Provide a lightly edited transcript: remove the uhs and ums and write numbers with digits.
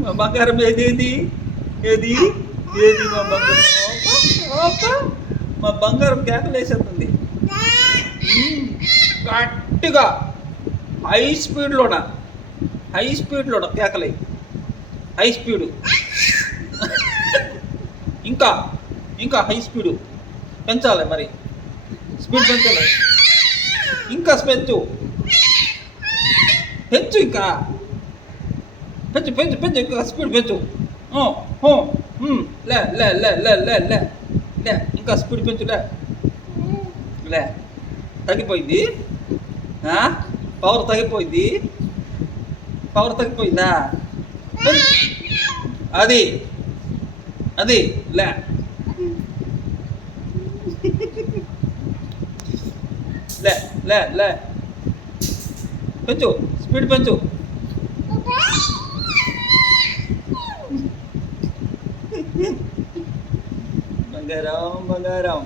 మా బంగారం ఏది ఏది ఏది ఏది మా బంగారం అబ్బా, మా బంగారం కేకలు వేసేస్తుంది గట్టిగా హై స్పీడ్లోన కేకలై హై స్పీడు ఇంకా ఇంకా హై స్పీడు పెంచాలి మరి స్పీడ్ పెంచాలి ఇంకా పెంచు పెంచు ఇంకా పెంచు పెంచు పెంచు ఇంకా స్పీడ్ పెంచు లే లే లే లే లే లే లే ఇంకా స్పీడ్ పెంచు లే లే తగ్గిపోయింది పవర్ తగ్గిపోయిందా అది అది లే లే లే లే పెంచు స్పీడ్ పెంచు బంగారం